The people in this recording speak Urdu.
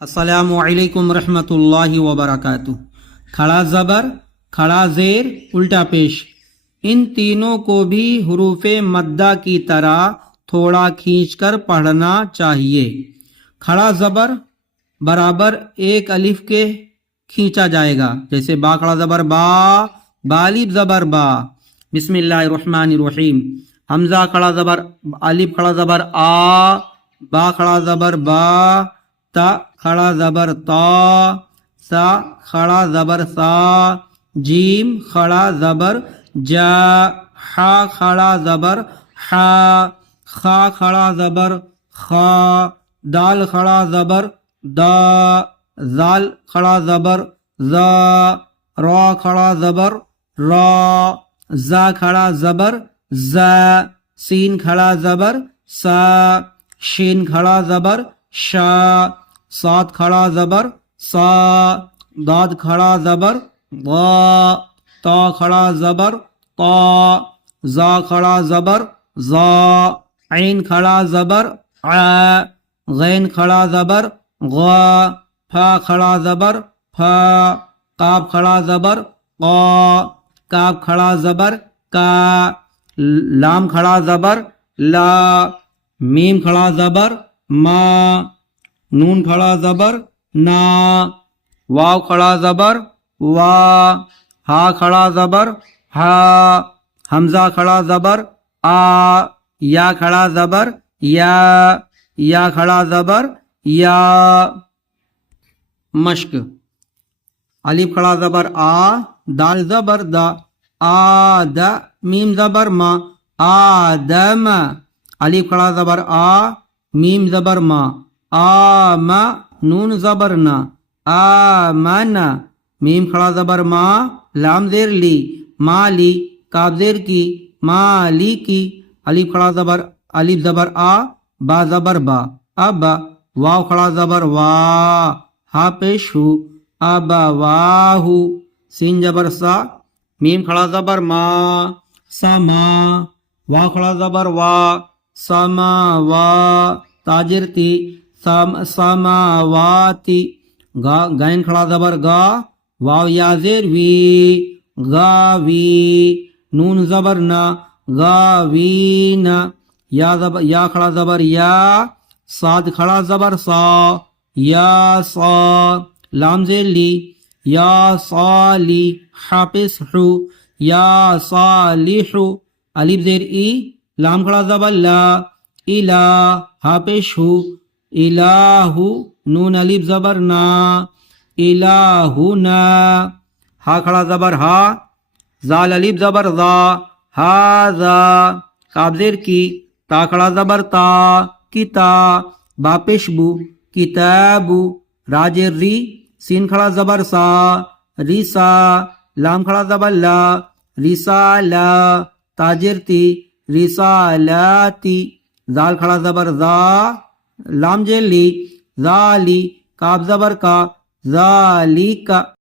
السلام علیکم ورحمۃ اللہ وبرکاتہ۔ کھڑا زبر، کھڑا زیر، الٹا پیش، ان تینوں کو بھی حروف مدہ کی طرح تھوڑا کھینچ کر پڑھنا چاہیے۔ کھڑا زبر برابر ایک الف کے کھینچا جائے گا، جیسے با کھڑا زبر با، با الف زبر با۔ بسم اللہ الرحمن الرحیم۔ حمزہ کھڑا زبر الف کھڑا زبر آ، با کھڑا زبر با، تا کھڑا زبر تا، سا کھڑا زبر سا، جیم کھڑا زبر جا، حا کھڑا زبر حا، خا کھڑا زبر خا، دال کھڑا زبر دا، زال کھڑا زبر زا، را کھڑا زبر را، زا کھڑا زبر زا، سین کھڑا زبر سا، شین کھڑا زبر شا، صاد کھڑا زبر سا، داد کھڑا زبر ضا، تا کھڑا زبر طا، زا کھڑا زبر زا، عین کھڑا زبر ع، غین کھڑا زبر غا، پھا کھڑا زبر پھا، قاف کھڑا زبر قا، کاف کھڑا زبر کا، لام کھڑا زبر لا، میم کھڑا زبر ما، نون کھڑا زبر نا، واو کھڑا زبر وا، ہا کھڑا زبر ہا، حمزہ کھڑا زبر آ، یا کھڑا زبر یا، یا کھڑا زبر یا۔ مشق: الف کھڑا زبر آ، دال زبر دا، آ دا، میم زبر ما، آدم، الف کھڑا زبر آ، میم زبر ما، آم، نون زبر نا، آمن، میم کھڑا زبر ما، لام زیر لی، مالی، کاف زیر کی، مالی کی، الف کھڑا زبر الف زبر آ، با زبر با، اب، واو کھڑا زبر وا، ہا پیش ہو، اب واہو، سین زبر سا، میم کھڑا زبر ما، سما، وا کھڑا زبر وا، سما وا، تاجر تی، سماواتی، گائن کھڑا زبر گا، واو یا زیر وی، گاوی، نون زبر نا، گاوین، یا کھڑا زبر یا، صاد کھڑا زبر سا، یا سا، لام زیر لی، یا صالی، حافظ حو، یا صالح، الف زیر ای، لام کھڑا زبر لا، الہ، حافظ ہو، الہ، نون الف زبر نا، الہنا، ہا کھڑا زبر ہا، زال الف زبر ذا، ہاذا، کاف زیر کی، تا کھڑا زبر تا، کتا، با پیش بو، کتابو، راجر ری، سین کھڑا زبر سا، ریسا، لام کھڑا زبر لا، رسالہ، تاجر تی، رسالاتی، زال کھڑا زبر زا، لام جیلی، ذالی، کاف زبر کا، ذالک۔